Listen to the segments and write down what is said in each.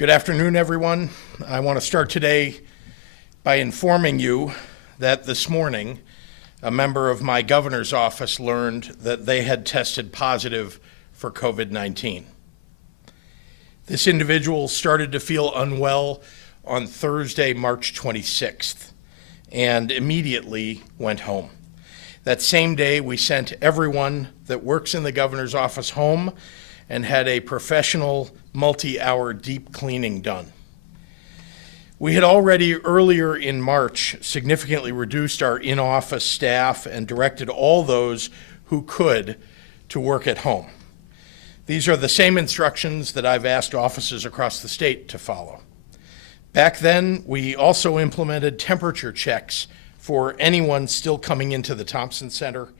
Good afternoon, everyone. I want to start today by informing you that this morning, a member of my governor's office learned that they had tested positive for COVID-19. This individual started to feel unwell on Thursday, March 26th, and immediately went home. That same day, we sent everyone that works in the governor's office home and had a professional multi-hour deep cleaning done. We had already earlier in March significantly reduced our in-office staff and directed all those who could to work at home. These are the same instructions that I've asked offices across the state to follow. Back then, we also implemented temperature checks for anyone still coming into the Thompson Center.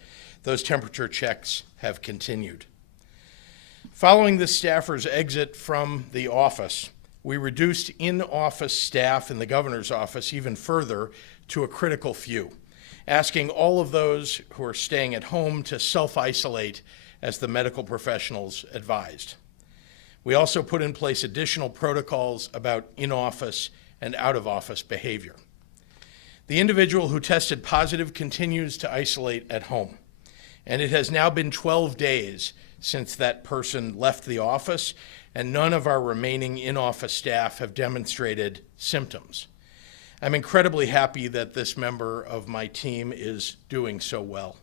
Those temperature checks have continued. Following the staffer's exit from the office, we reduced in-office staff in the governor's office even further to a critical few, asking all of those who are staying at home to self-isolate as the medical professionals advised. We also put in place additional protocols about in-office and out-of-office behavior. The individual who tested positive continues to isolate at home, and it has now been 12 days since that person left the office, and none of our remaining in-office staff have demonstrated symptoms. I'm incredibly happy that this member of my team is doing so well.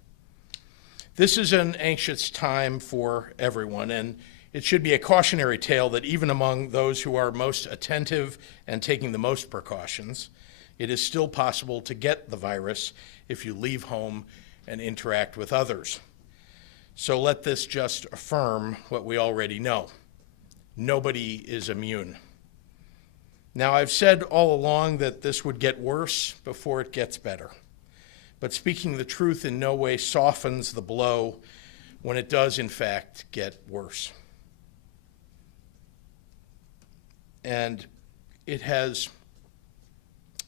This is an anxious time for everyone, and it should be a cautionary tale that even among those who are most attentive and taking the most precautions, it is still possible to get the virus if you leave home and interact with others. So let this just affirm what we already know. Nobody is immune. Now, I've said all along that this would get worse before it gets better. But speaking the truth in no way softens the blow when it does, in fact, get worse. And it has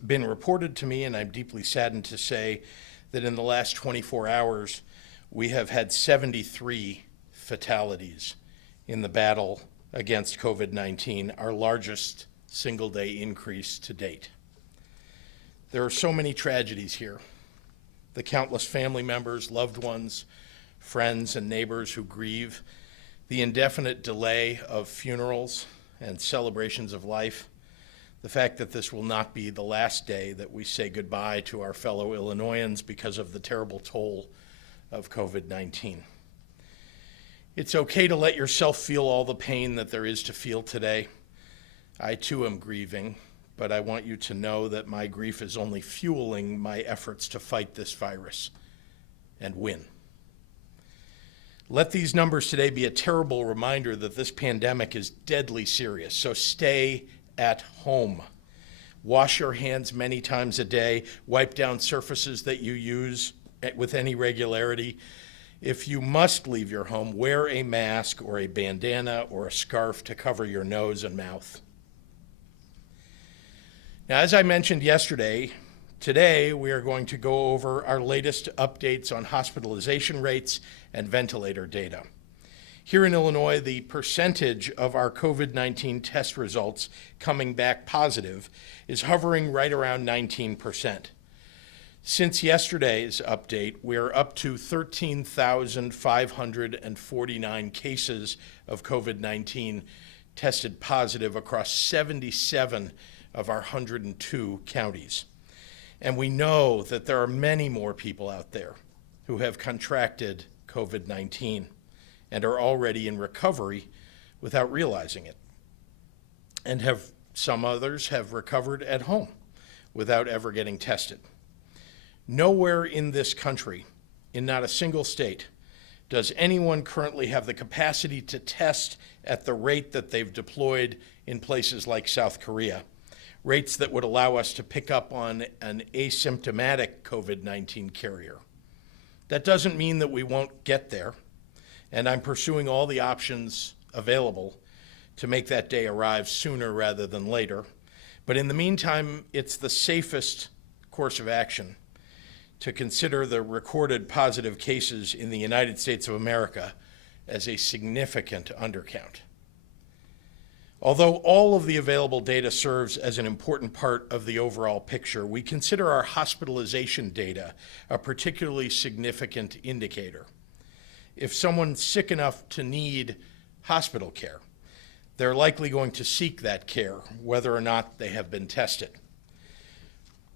been reported to me, and I'm deeply saddened to say, that in the last 24 hours, we have had 73 fatalities in the battle against COVID-19, our largest single-day increase to date. There are so many tragedies here. The countless family members, loved ones, friends, and neighbors who grieve, the indefinite delay of funerals and celebrations of life, the fact that this will not be the last day that we say goodbye to our fellow Illinoisans because of the terrible toll of COVID-19. It's okay to let yourself feel all the pain that there is to feel today. I too am grieving, but I want you to know that my grief is only fueling my efforts to fight this virus and win. Let these numbers today be a terrible reminder that this pandemic is deadly serious, so stay at home. Wash your hands many times a day, wipe down surfaces that you use with any regularity. If you must leave your home, wear a mask or a bandana or a scarf to cover your nose and mouth. Now, as I mentioned yesterday, today we are going to go over our latest updates on hospitalization rates and ventilator data. Here in Illinois, the percentage of our COVID-19 test results coming back positive is hovering right around 19%. Since yesterday's update, we are up to 13,549 cases of COVID-19 tested positive across 77 of our 102 counties. And we know that there are many more people out there who have contracted COVID-19 and are already in recovery without realizing it. And some others have recovered at home without ever getting tested. Nowhere in this country, in not a single state, does anyone currently have the capacity to test at the rate that they've deployed in places like South Korea, rates that would allow us to pick up on an asymptomatic COVID-19 carrier. That doesn't mean that we won't get there, and I'm pursuing all the options available to make that day arrive sooner rather than later. But in the meantime, it's the safest course of action to consider the recorded positive cases in the United States of America as a significant undercount. Although all of the available data serves as an important part of the overall picture, we consider our hospitalization data a particularly significant indicator. If someone's sick enough to need hospital care, they're likely going to seek that care, whether or not they have been tested.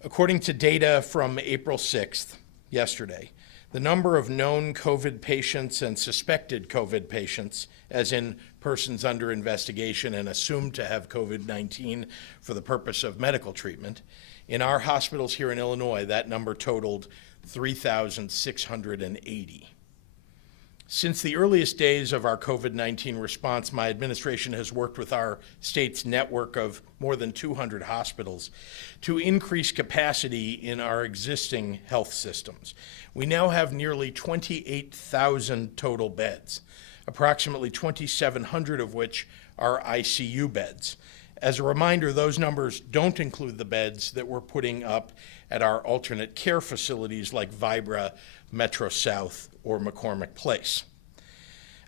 According to data from April 6th, yesterday, the number of known COVID patients and suspected COVID patients, as in persons under investigation and assumed to have COVID-19 for the purpose of medical treatment, in our hospitals here in Illinois, that number totaled 3,680. Since the earliest days of our COVID-19 response, my administration has worked with our state's network of more than 200 hospitals to increase capacity in our existing health systems. We now have nearly 28,000 total beds, approximately 2,700 of which are ICU beds. As a reminder, those numbers don't include the beds that we're putting up at our alternate care facilities like Vibra, Metro South, or McCormick Place.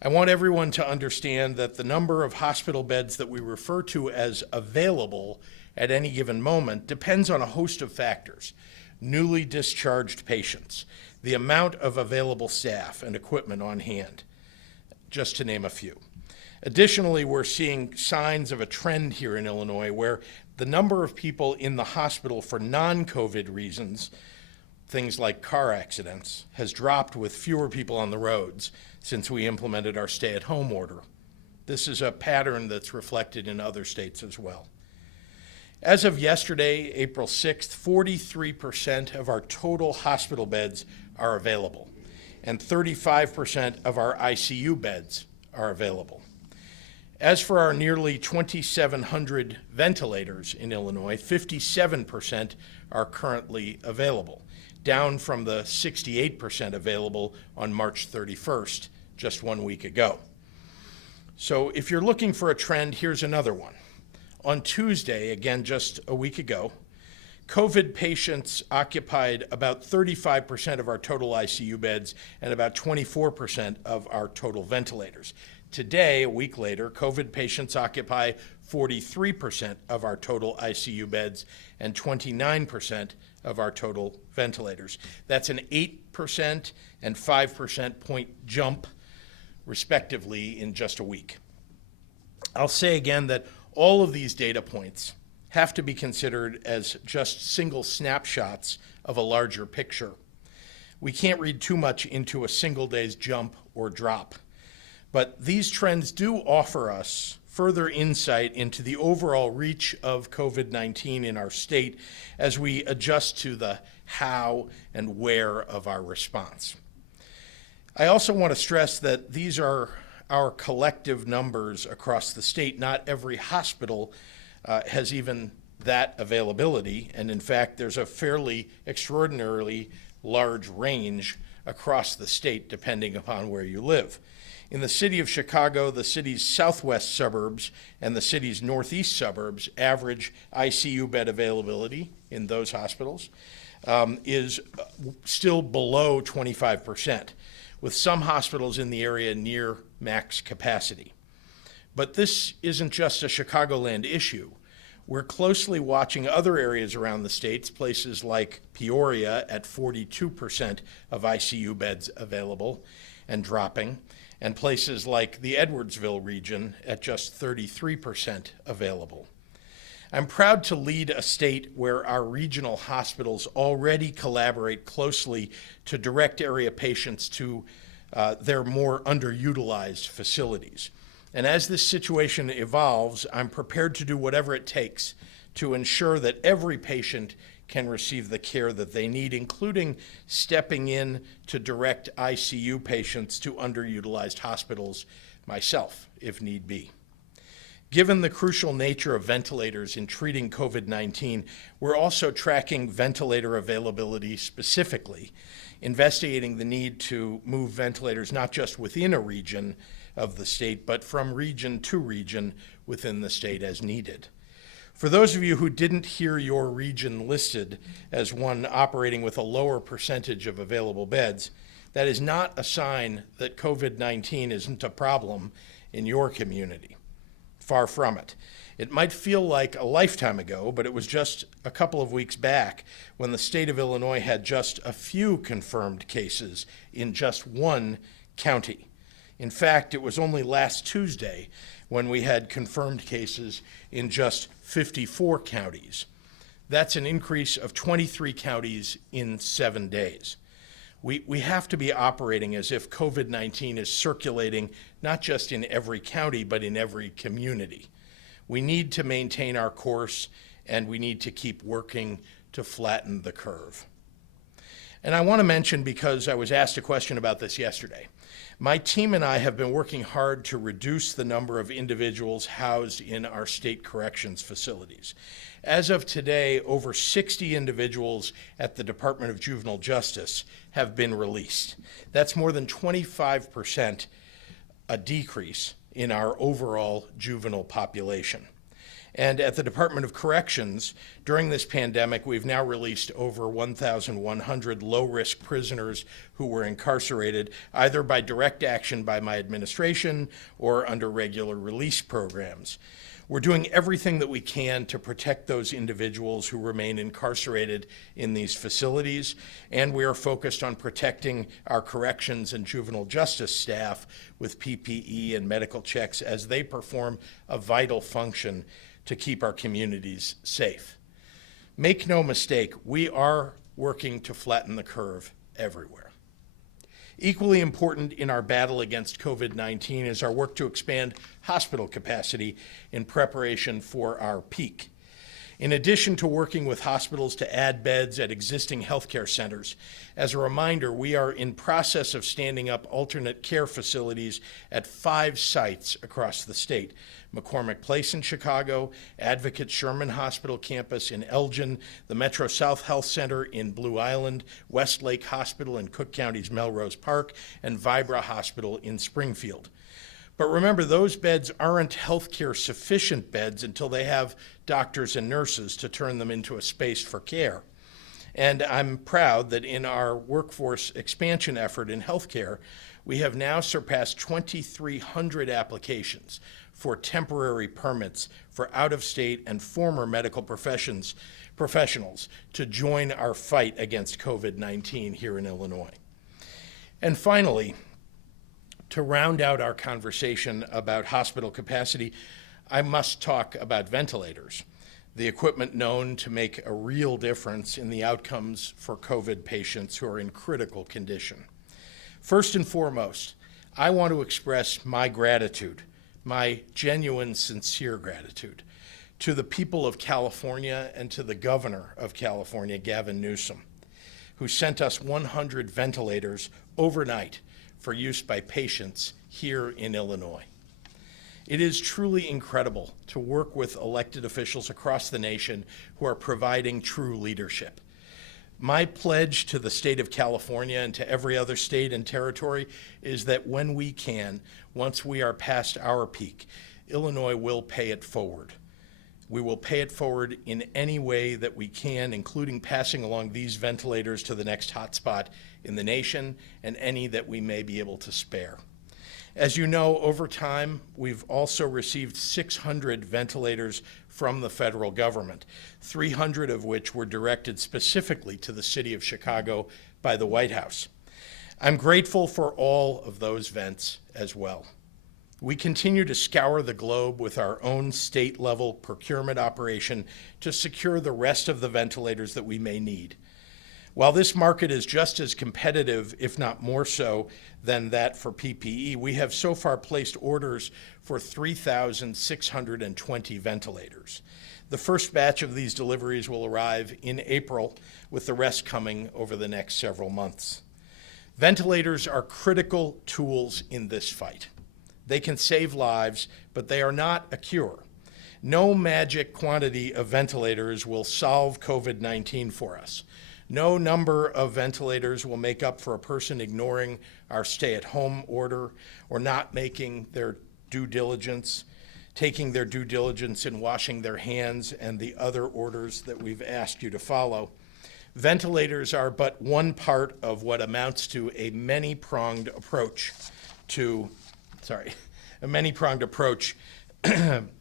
I want everyone to understand that the number of hospital beds that we refer to as available at any given moment depends on a host of factors: newly discharged patients, the amount of available staff and equipment on hand, just to name a few. Additionally, we're seeing signs of a trend here in Illinois where the number of people in the hospital for non-COVID reasons, things like car accidents, has dropped with fewer people on the roads since we implemented our stay-at-home order. This is a pattern that's reflected in other states as well. As of yesterday, April 6th, 43% of our total hospital beds are available, and 35% of our ICU beds are available. As for our nearly 2,700 ventilators in Illinois, 57% are currently available, down from the 68% available on March 31st, just 1 week ago. So if you're looking for a trend, here's another one. On Tuesday, again just a week ago, COVID patients occupied about 35% of our total ICU beds and about 24% of our total ventilators. Today, a week later, COVID patients occupy 43% of our total ICU beds and 29% of our total ventilators. That's an 8% and 5% point jump, respectively, in just a week. I'll say again that all of these data points have to be considered as just single snapshots of a larger picture. We can't read too much into a single day's jump or drop. But these trends do offer us further insight into the overall reach of COVID-19 in our state as we adjust to the how and where of our response. I also want to stress that these are our collective numbers across the state. Not every hospital has even that availability, and in fact, there's a fairly extraordinarily large range across the state depending upon where you live. In the city of Chicago, the city's southwest suburbs and the city's northeast suburbs, average ICU bed availability in those hospitals is still below 25%, with some hospitals in the area near max capacity. But this isn't just a Chicagoland issue. We're closely watching other areas around the states, places like Peoria at 42% of ICU beds available and dropping, and places like the Edwardsville region at just 33% available. I'm proud to lead a state where our regional hospitals already collaborate closely to direct area patients to their more underutilized facilities. And as this situation evolves, I'm prepared to do whatever it takes to ensure that every patient can receive the care that they need, including stepping in to direct ICU patients to underutilized hospitals myself, if need be. Given the crucial nature of ventilators in treating COVID-19, we're also tracking ventilator availability specifically, investigating the need to move ventilators not just within a region of the state, but from region to region within the state as needed. For those of you who didn't hear your region listed as one operating with a lower percentage of available beds, that is not a sign that COVID-19 isn't a problem in your community. Far from it. It might feel like a lifetime ago, but it was just a couple of weeks back when the state of Illinois had just a few confirmed cases in just one county. In fact, it was only last Tuesday when we had confirmed cases in just 54 counties. That's an increase of 23 counties in 7 days. We have to be operating as if COVID-19 is circulating not just in every county, but in every community. We need to maintain our course, and we need to keep working to flatten the curve. And I want to mention, because I was asked a question about this yesterday, my team and I have been working hard to reduce the number of individuals housed in our state corrections facilities. As of today, over 60 individuals at the Department of Juvenile Justice have been released. That's more than 25% a decrease in our overall juvenile population. And at the Department of Corrections, during this pandemic, we've now released over 1,100 low-risk prisoners who were incarcerated either by direct action by my administration or under regular release programs. We're doing everything that we can to protect those individuals who remain incarcerated in these facilities, and we are focused on protecting our corrections and juvenile justice staff with PPE and medical checks as they perform a vital function to keep our communities safe. Make no mistake, we are working to flatten the curve everywhere. Equally important in our battle against COVID-19 is our work to expand hospital capacity in preparation for our peak. In addition to working with hospitals to add beds at existing healthcare centers, as a reminder, we are in process of standing up alternate care facilities at 5 sites across the state: McCormick Place in Chicago, Advocate Sherman Hospital campus in Elgin, the Metro South Health Center in Blue Island, Westlake Hospital in Cook County's Melrose Park, and Vibra Hospital in Springfield. But remember, those beds aren't healthcare sufficient beds until they have doctors and nurses to turn them into a space for care. And I'm proud that in our workforce expansion effort in healthcare, we have now surpassed 2,300 applications for temporary permits for out-of-state and former medical professionals to join our fight against COVID-19 here in Illinois. And finally, to round out our conversation about hospital capacity, I must talk about ventilators, the equipment known to make a real difference in the outcomes for COVID patients who are in critical condition. First and foremost, I want to express my gratitude, my genuine, sincere gratitude, to the people of California and to the governor of California, Gavin Newsom, who sent us 100 ventilators overnight for use by patients here in Illinois. It is truly incredible to work with elected officials across the nation who are providing true leadership. My pledge to the state of California and to every other state and territory is that when we can, once we are past our peak, Illinois will pay it forward. We will pay it forward in any way that we can, including passing along these ventilators to the next hotspot in the nation and any that we may be able to spare. As you know, over time, we've also received 600 ventilators from the federal government, 300 of which were directed specifically to the city of Chicago by the White House. I'm grateful for all of those vents as well. We continue to scour the globe with our own state-level procurement operation to secure the rest of the ventilators that we may need. While this market is just as competitive, if not more so, than that for PPE, we have so far placed orders for 3,620 ventilators. The first batch of these deliveries will arrive in April, with the rest coming over the next several months. Ventilators are critical tools in this fight. They can save lives, but they are not a cure. No magic quantity of ventilators will solve COVID-19 for us. No number of ventilators will make up for a person ignoring our stay-at-home order or not making their due diligence, taking their due diligence in washing their hands and the other orders that we've asked you to follow. Ventilators are but one part of what amounts to a many-pronged approach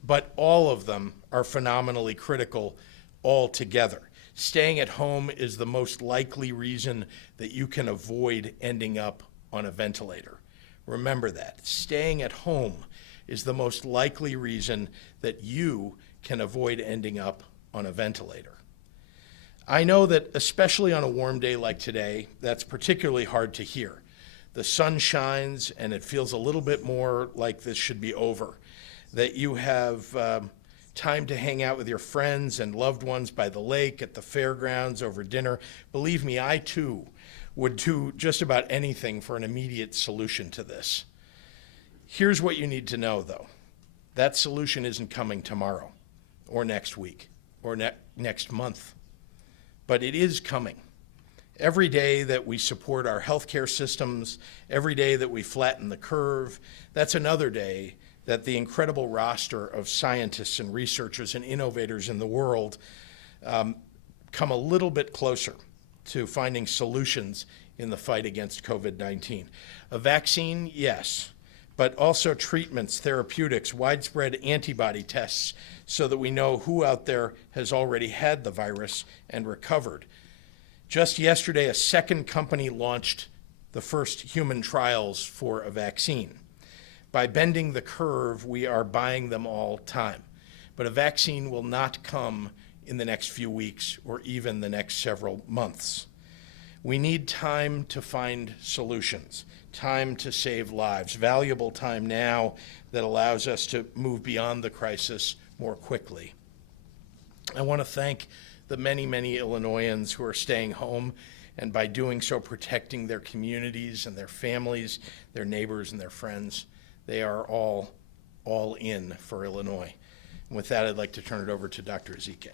but all of them are phenomenally critical altogether. Staying at home is the most likely reason that you can avoid ending up on a ventilator. Remember that. Staying at home is the most likely reason that you can avoid ending up on a ventilator. I know that especially on a warm day like today, that's particularly hard to hear. The sun shines and it feels a little bit more like this should be over, that you have time to hang out with your friends and loved ones by the lake, at the fairgrounds, over dinner. Believe me, I too would do just about anything for an immediate solution to this. Here's what you need to know, though. That solution isn't coming tomorrow or next week or next month, but it is coming. Every day that we support our healthcare systems, every day that we flatten the curve, that's another day that the incredible roster of scientists and researchers and innovators in the world come a little bit closer to finding solutions in the fight against COVID-19. A vaccine, yes, but also treatments, therapeutics, widespread antibody tests so that we know who out there has already had the virus and recovered. Just yesterday, a second company launched the first human trials for a vaccine. By bending the curve, we are buying them all time. But a vaccine will not come in the next few weeks or even the next several months. We need time to find solutions, time to save lives, valuable time now that allows us to move beyond the crisis more quickly. I want to thank the many, many Illinoisans who are staying home and by doing so protecting their communities and their families, their neighbors and their friends. They are all in for Illinois. And with that, I'd like to turn it over to Dr. Ezike.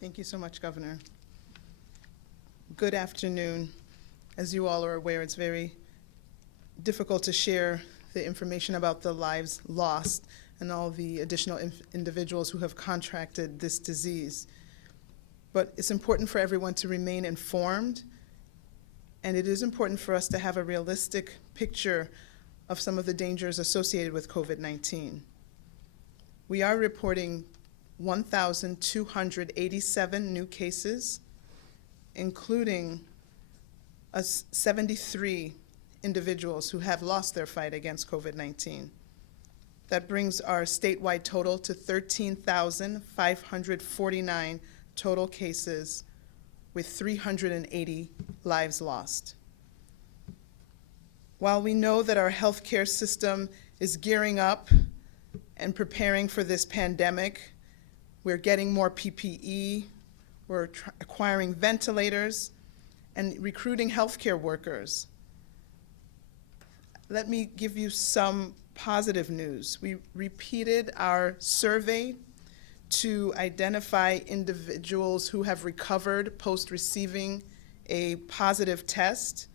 Thank you so much, Governor. Good afternoon. As you all are aware, it's very difficult to share the information about the lives lost and all the additional individuals who have contracted this disease. But it's important for everyone to remain informed, and it is important for us to have a realistic picture of some of the dangers associated with COVID-19. We are reporting 1,287 new cases, including 73 individuals who have lost their fight against COVID-19. That brings our statewide total to 13,549 total cases with 380 lives lost. While we know that our healthcare system is gearing up and preparing for this pandemic, we're getting more PPE, we're acquiring ventilators, and recruiting healthcare workers. Let me give you some positive news. We repeated our survey to identify individuals who have recovered post-receiving a positive test.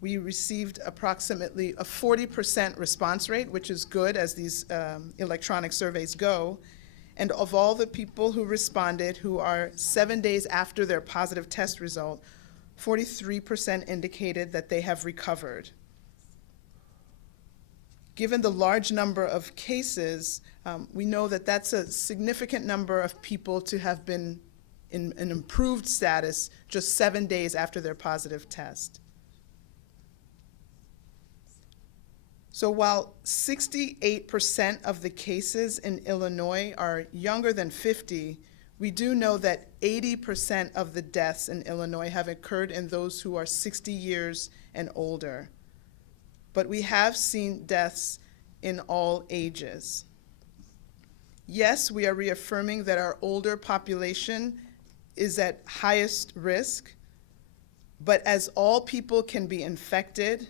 We received approximately a 40% response rate, which is good as these electronic surveys go. And of all the people who responded, who are 7 days after their positive test result, 43% indicated that they have recovered. Given the large number of cases, we know that that's a significant number of people to have been in an improved status just 7 days after their positive test. So while 68% of the cases in Illinois are younger than 50, we do know that 80% of the deaths in Illinois have occurred in those who are 60 years and older. But we have seen deaths in all ages. Yes, we are reaffirming that our older population is at highest risk, but as all people can be infected,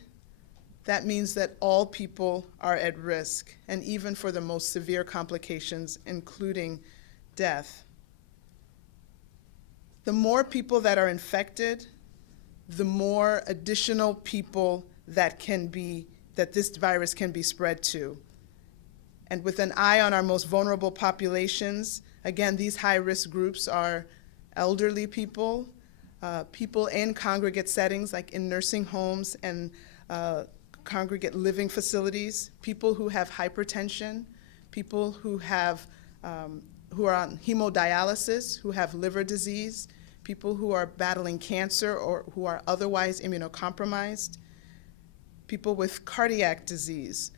that means that all people are at risk, and even for the most severe complications, including death. The more people that are infected, the more additional people that this virus can be spread to. And with an eye on our most vulnerable populations, again, these high-risk groups are elderly people, people in congregate settings like in nursing homes and congregate living facilities, people who have hypertension, people who are on hemodialysis, who have liver disease, people who are battling cancer or who are otherwise immunocompromised, people with cardiac disease,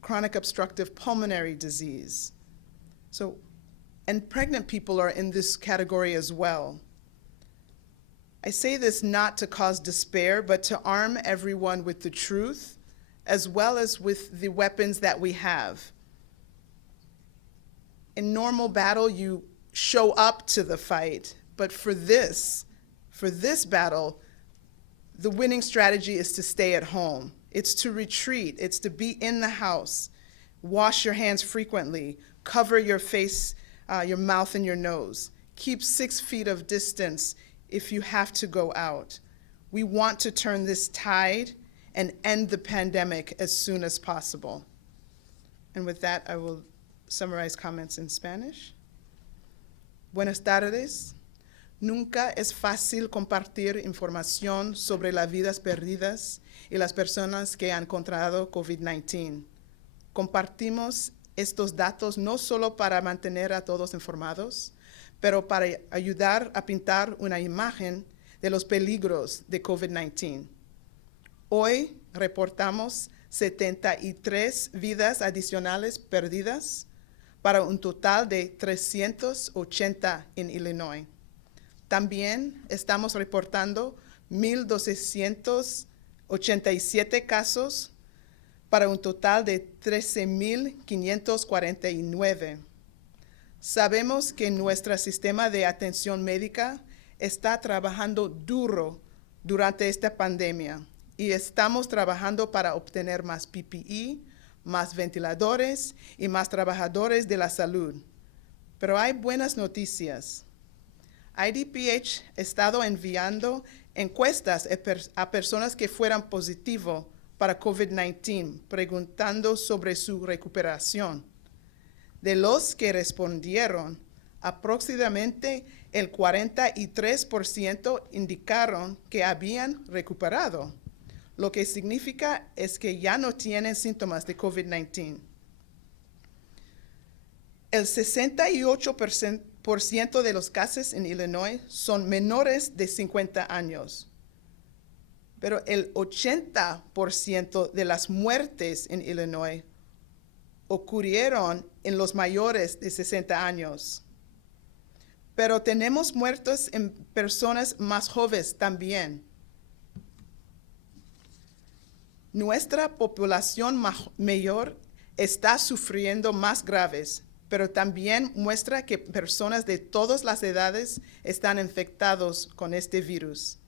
chronic obstructive pulmonary disease. So, and pregnant people are in this category as well. I say this not to cause despair, but to arm everyone with the truth, as well as with the weapons that we have. In normal battle, you show up to the fight, but for this battle, the winning strategy is to stay at home. It's to retreat, it's to be in the house, wash your hands frequently, cover your face, your mouth and your nose, keep 6 feet of distance if you have to go out. We want to turn this tide and end the pandemic as soon as possible. And with that, I will summarize comments in Spanish. Buenas tardes. Nunca es fácil compartir información sobre las vidas perdidas y las personas que han contraído COVID-19. Compartimos estos datos no solo para mantener a todos informados, pero para ayudar a pintar una imagen de los peligros de COVID-19. Hoy reportamos 73 vidas adicionales perdidas para un total de 380 en Illinois. También estamos reportando 1,287 casos para un total de 13,549. Sabemos que nuestro sistema de atención médica está trabajando duro durante esta pandemia y estamos trabajando para obtener más PPE, más ventiladores y más trabajadores de la salud. Pero hay buenas noticias. IDPH ha estado enviando encuestas a personas que fueran positivos para COVID-19, preguntando sobre su recuperación. De los que respondieron, aproximadamente el 43% indicaron que habían recuperado, lo que significa es que ya no tienen síntomas de COVID-19. El 68% de los casos en Illinois son menores de 50 años, pero el 80% de las muertes en Illinois ocurrieron en los mayores de 60 años. Pero tenemos muertos en personas más jóvenes también. Nuestra población mayor está sufriendo más graves, pero también muestra que personas de todas las edades están infectados con este virus.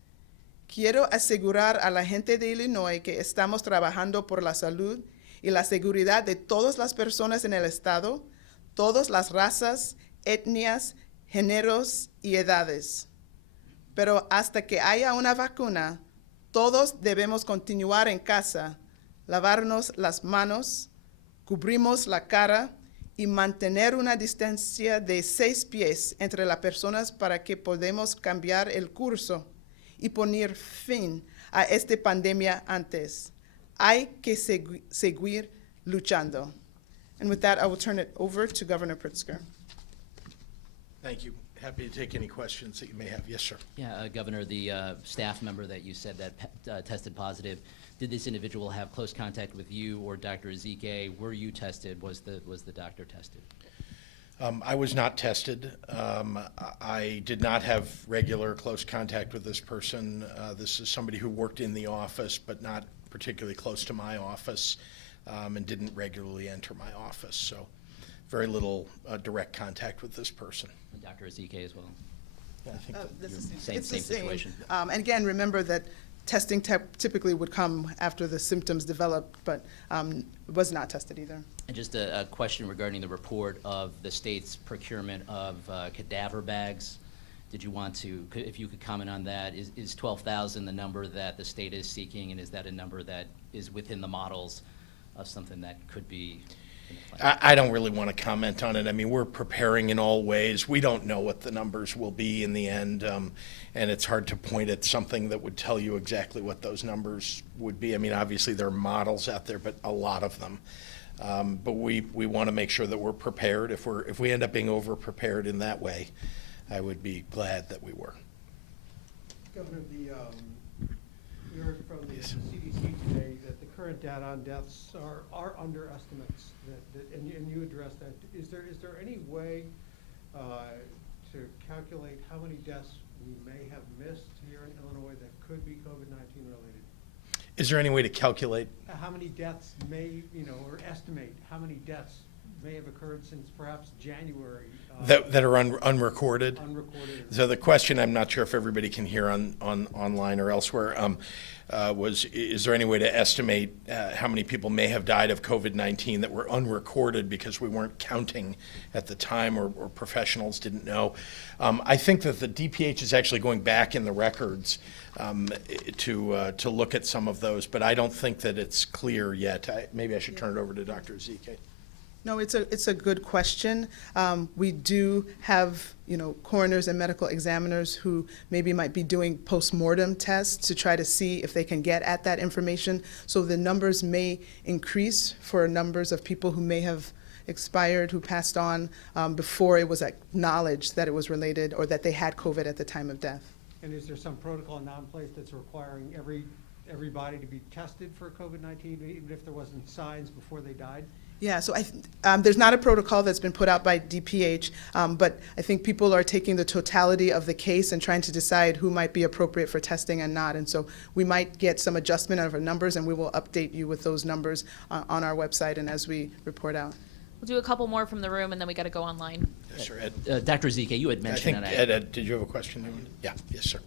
Quiero asegurar a la gente de Illinois que estamos trabajando por la salud y la seguridad de todas las personas en el estado, todas las razas, etnias, géneros y edades. Pero hasta que haya una vacuna, todos debemos continuar en casa, lavarnos las manos, cubrimos la cara y mantener una distancia de 6 pies entre las personas para que podamos cambiar el curso y poner fin a esta pandemia antes. Hay que seguir luchando. And with that, I will turn it over to Governor Pritzker. Thank you. Happy to take any questions that you may have. Yes, sir. Yeah, Governor, the staff member that you said that tested positive, did this individual have close contact with you or Dr. Ezike? Were you tested? Was the doctor tested? I was not tested. I did not have regular close contact with this person. This is somebody who worked in the office, but not particularly close to my office, and didn't regularly enter my office. So very little direct contact with this person. And Dr. Ezike as well? Yeah, I think that This is Same it's the situation. And again, remember that testing typically would come after the symptoms developed, but was not tested either. And just a question regarding the report of the state's procurement of cadaver bags. Did you want to, if you could comment on that, is 12,000 the number that the state is seeking, and is that a number that is within the models of something that could be I don't really want to comment on it. I mean, we're preparing in all ways. We don't know what the numbers will be in the end, and it's hard to point at something that would tell you exactly what those numbers would be. I mean, obviously there are models out there, but a lot of them. But we want to make sure that we're prepared. If we end up being over-prepared in that way, I would be glad that we were. Governor, we heard from the CDC today that the current data on deaths are underestimates, and you addressed that. Is there any way to calculate how many deaths we may have missed here in Illinois that could be COVID-19 related? Is there any way to calculate? How many deaths may, or estimate how many deaths may have occurred since perhaps January? That are unrecorded? Unrecorded. So the question, I'm not sure if everybody can hear online or elsewhere, was, is there any way to estimate how many people may have died of COVID-19 that were unrecorded because we weren't counting at the time, or professionals didn't know? I think that the DPH is actually going back in the records to look at some of those, but I don't think that it's clear yet. Maybe I should turn it over to Dr. Zike. No, it's a good question. We do have, coroners and medical examiners who maybe might be doing postmortem tests to try to see if they can get at that information. So the numbers may increase for numbers of people who may have expired, who passed on before it was acknowledged that it was related or that they had COVID at the time of death. And is there some protocol now in place that's requiring everybody to be tested for COVID-19, even if there wasn't signs before they died? Yeah, so there's not a protocol that's been put out by DPH, but I think people are taking the totality of the case and trying to decide who might be appropriate for testing and not. And so we might get some adjustment of our numbers, and we will update you with those numbers on our website and as we report out. We'll do a couple more from the room, and then we got to go online. Yes, sir, Ed. Dr. Zike, you had I mentioned. think, Ed, did you have a question? Yeah, yes, sir.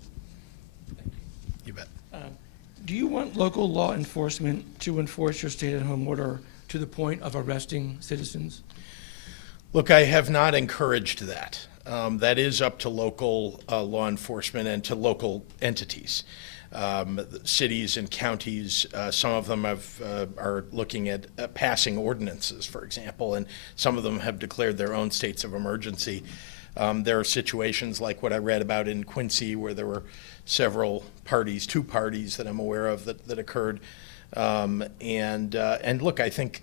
You bet. Do you want local law enforcement to enforce your stay-at-home order to the point of arresting citizens? Look, I have not encouraged that. That is up to local law enforcement and to local entities. Cities and counties, some of them are looking at passing ordinances, for example, and some of them have declared their own states of emergency. There are situations like what I read about in Quincy where there were several parties, 2 parties that I'm aware of that occurred. And look, I think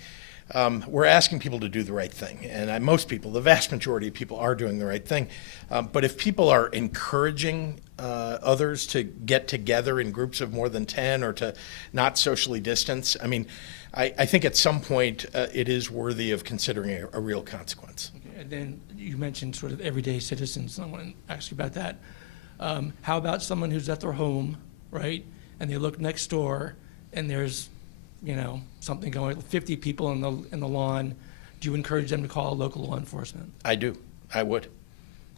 we're asking people to do the right thing. And most people, the vast majority of people, are doing the right thing. But if people are encouraging others to get together in groups of more than 10 or to not socially distance, I mean, I think at some point it is worthy of considering a real consequence. Okay, and then you mentioned sort of everyday citizens. I want to ask you about that. How about someone who's at their home, right, and they look next door and there's, something going, 50 people in the lawn? Do you encourage them to call local law enforcement? I do. I would.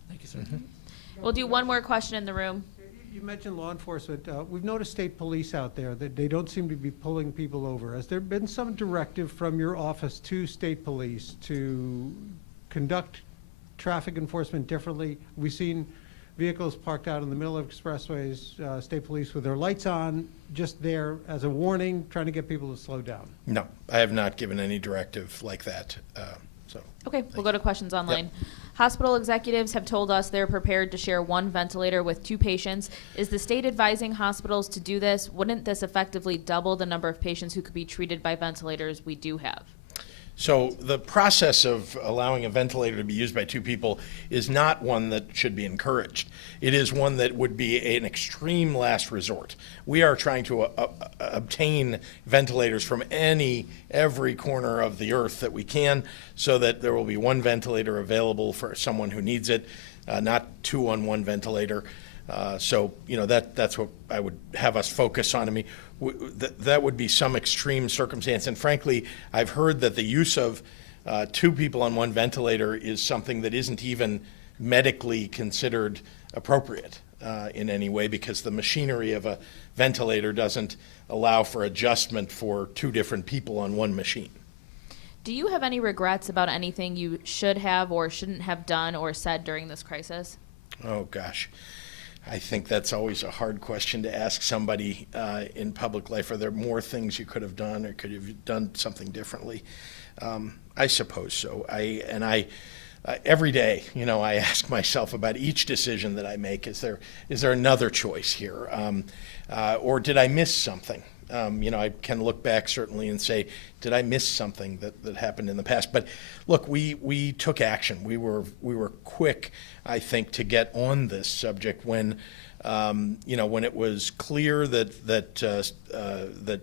Thank you, sir. We'll do one more question in the room. You mentioned law enforcement. We've noticed state police out there that they don't seem to be pulling people over. Has there been some directive from your office to state police to conduct traffic enforcement differently? We've seen vehicles parked out in the middle of expressways, state police with their lights on, just there as a warning, trying to get people to slow down. No, I have not given any directive like that. Okay, we'll go to questions online. Hospital executives have told us they're prepared to share 1 ventilator with 2 patients. Is the state advising hospitals to do this? Wouldn't this effectively double the number of patients who could be treated by ventilators we do have? So the process of allowing a ventilator to be used by 2 people is not one that should be encouraged. It is one that would be an extreme last resort. We are trying to obtain ventilators from every corner of the earth that we can, so that there will be 1 ventilator available for someone who needs it, not 2 on 1 ventilator. So that's what I would have us focus on. I mean, that would be some extreme circumstance. And frankly, I've heard that the use of 2 people on 1 ventilator is something that isn't even medically considered appropriate in any way, because the machinery of a ventilator doesn't allow for adjustment for 2 different people on 1 machine. Do you have any regrets about anything you should have or shouldn't have done or said during this crisis? Oh, gosh. I think that's always a hard question to ask somebody in public life. Are there more things you could have done, or could you have done something differently? I suppose so. Every day, I ask myself about each decision that I make. Is there another choice here, or did I miss something? I can look back certainly and say, did I miss something that happened in the past? But look, we took action. We were quick, I think, to get on this subject when it was clear that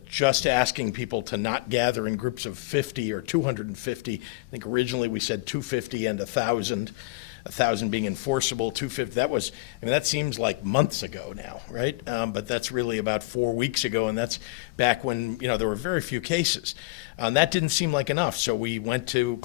just asking people to not gather in groups of 50 or 250, I think originally we said 250 and 1,000 being enforceable, 250, that seems like months ago now, right? But that's really about 4 weeks ago, and that's back when, there were very few cases. That didn't seem like enough, so we went to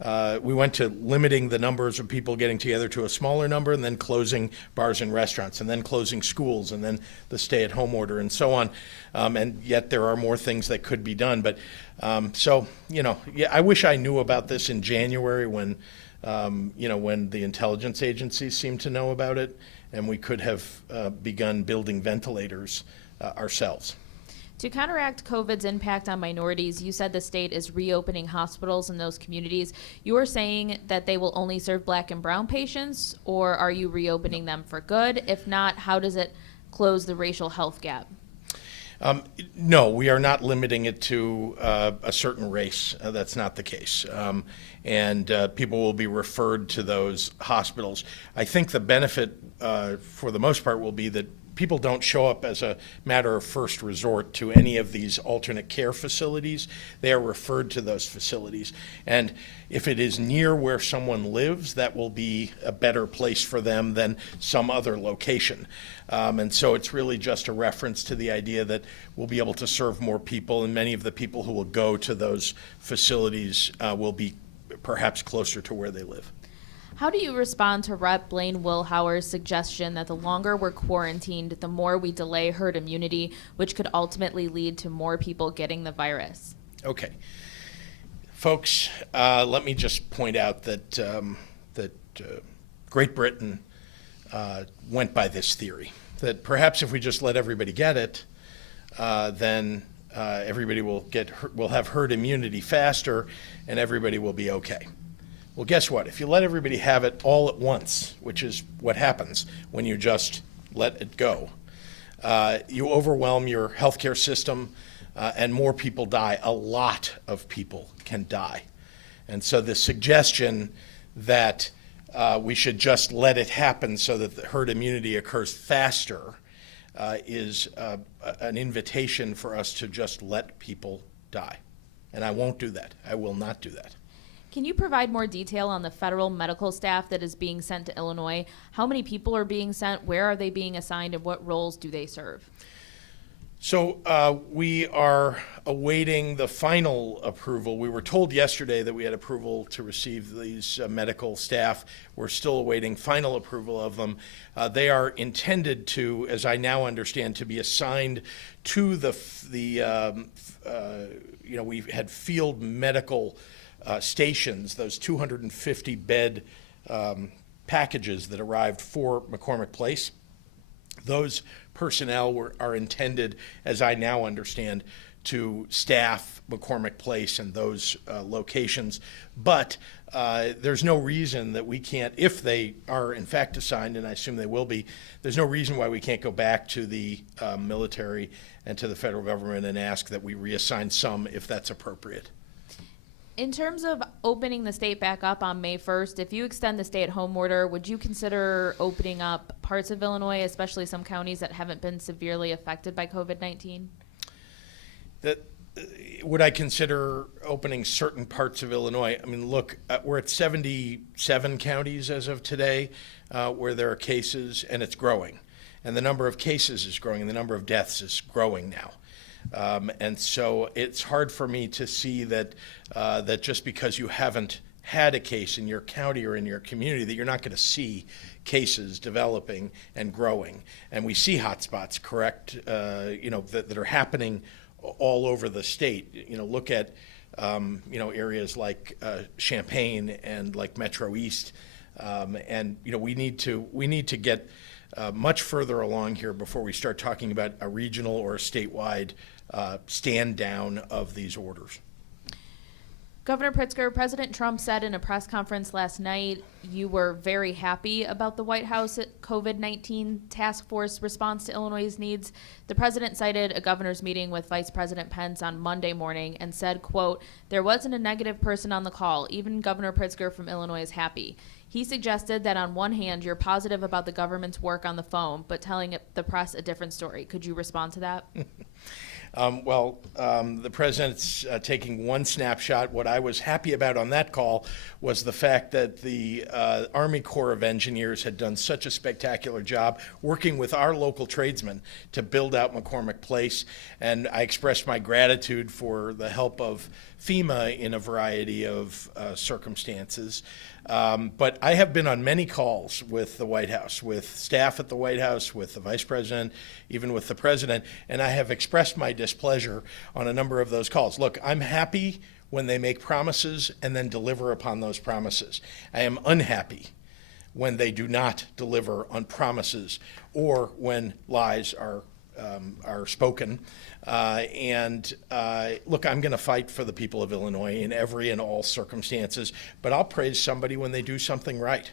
limiting the numbers of people getting together to a smaller number, and then closing bars and restaurants, and then closing schools, and then the stay-at-home order, and so on. And yet there are more things that could be done. But I wish I knew about this in January when the intelligence agencies seemed to know about it, and we could have begun building ventilators ourselves. To counteract COVID's impact on minorities, you said the state is reopening hospitals in those communities. You are saying that they will only serve Black and brown patients, or are you reopening them for good? If not, how does it close the racial health gap? No, we are not limiting it to a certain race. That's not the case. And people will be referred to those hospitals. I think the benefit, for the most part, will be that people don't show up as a matter of first resort to any of these alternate care facilities. They are referred to those facilities. And if it is near where someone lives, that will be a better place for them than some other location. And so it's really just a reference to the idea that we'll be able to serve more people, and many of the people who will go to those facilities will be perhaps closer to where they live. How do you respond to Rep. Blaine Wilhauer's suggestion that the longer we're quarantined, the more we delay herd immunity, which could ultimately lead to more people getting the virus? Okay. Folks, let me just point out that Great Britain went by this theory, that perhaps if we just let everybody get it, then everybody will have herd immunity faster, and everybody will be okay. Well, guess what? If you let everybody have it all at once, which is what happens when you just let it go, you overwhelm your healthcare system, and more people die. A lot of people can die. And so the suggestion that we should just let it happen so that the herd immunity occurs faster is an invitation for us to just let people die. And I won't do that. I will not do that. Can you provide more detail on the federal medical staff that is being sent to Illinois? How many people are being sent? Where are they being assigned, and what roles do they serve? So we are awaiting the final approval. We were told yesterday that we had approval to receive these medical staff. We're still awaiting final approval of them. They are intended to, as I now understand, to be assigned to we had field medical stations, those 250-bed packages that arrived for McCormick Place. Those personnel are intended, as I now understand, to staff McCormick Place and those locations. But there's no reason that we can't, if they are in fact assigned, and I assume they will be, there's no reason why we can't go back to the military and to the federal government and ask that we reassign some if that's appropriate. In terms of opening the state back up on May 1st, if you extend the stay-at-home order, would you consider opening up parts of Illinois, especially some counties that haven't been severely affected by COVID-19? Would I consider opening certain parts of Illinois? I mean, look, we're at 77 counties as of today where there are cases, and it's growing. And the number of cases is growing, and the number of deaths is growing now. And so it's hard for me to see that just because you haven't had a case in your county or in your community, that you're not going to see cases developing and growing. And we see hotspots, correct, that are happening all over the state. Look at, areas like Champaign and like Metro East. And we need to get much further along here before we start talking about a regional or a statewide stand down of these orders. Governor Pritzker, President Trump said in a press conference last night you were very happy about the White House COVID-19 task force response to Illinois' needs. The president cited a governor's meeting with Vice President Pence on Monday morning and said, quote, "There wasn't a negative person on the call. Even Governor Pritzker from Illinois is happy." He suggested that on one hand, you're positive about the government's work on the phone, but telling the press a different story. Could you respond to that? The president's taking one snapshot. What I was happy about on that call was the fact that the Army Corps of Engineers had done such a spectacular job working with our local tradesmen to build out McCormick Place. And I expressed my gratitude for the help of FEMA in a variety of circumstances. But I have been on many calls with the White House, with staff at the White House, with the Vice President, even with the President, and I have expressed my displeasure on a number of those calls. Look, I'm happy when they make promises and then deliver upon those promises. I am unhappy when they do not deliver on promises or when lies are spoken. Look, I'm going to fight for the people of Illinois in every and all circumstances, but I'll praise somebody when they do something right.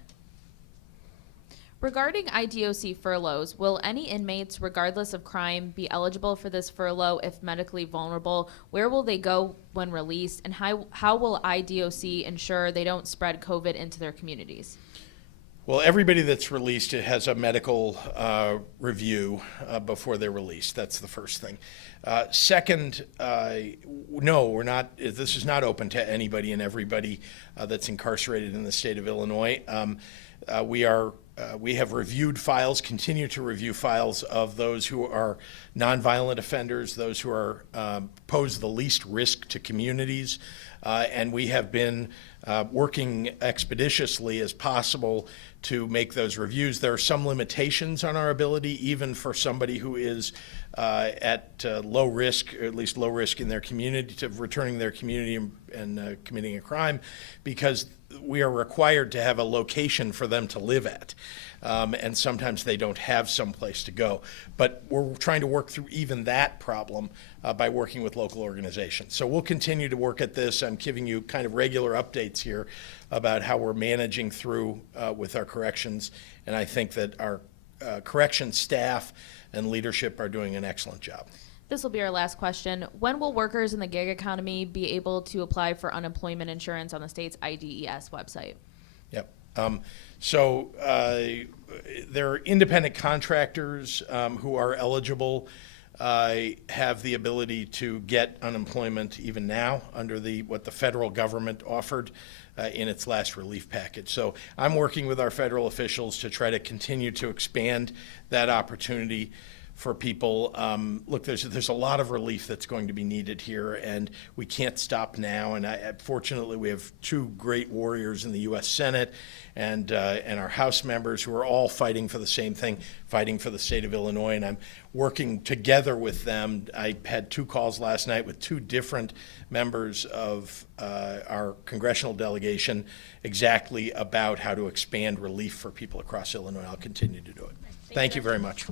Regarding IDOC furloughs, will any inmates, regardless of crime, be eligible for this furlough if medically vulnerable? Where will they go when released? And how will IDOC ensure they don't spread COVID into their communities? Well, everybody that's released has a medical review before they're released. That's the first thing. Second, no, we're not. This is not open to anybody and everybody that's incarcerated in the state of Illinois. We have reviewed files, continue to review files of those who are nonviolent offenders, those who are pose the least risk to communities, and we have been working expeditiously as possible to make those reviews. There are some limitations on our ability, even for somebody who is at low risk, or at least low risk in their community, to returning to their community and committing a crime, because we are required to have a location for them to live at. And sometimes they don't have some place to go. But we're trying to work through even that problem by working with local organizations. So we'll continue to work at this. I'm giving you kind of regular updates here about how we're managing through with our corrections. And I think that our corrections staff and leadership are doing an excellent job. This will be our last question. When will workers in the gig economy be able to apply for unemployment insurance on the state's IDES website? Yep. There are independent contractors who are eligible, have the ability to get unemployment even now under what the federal government offered in its last relief package. So I'm working with our federal officials to try to continue to expand that opportunity for people. Look, there's a lot of relief that's going to be needed here, and we can't stop now. And fortunately, we have two great warriors in the U.S. Senate and our House members who are all fighting for the same thing, fighting for the state of Illinois. And I'm working together with them. I had two calls last night with two different members of our congressional delegation exactly about how to expand relief for people across Illinois. I'll continue to do it. Thank you very much.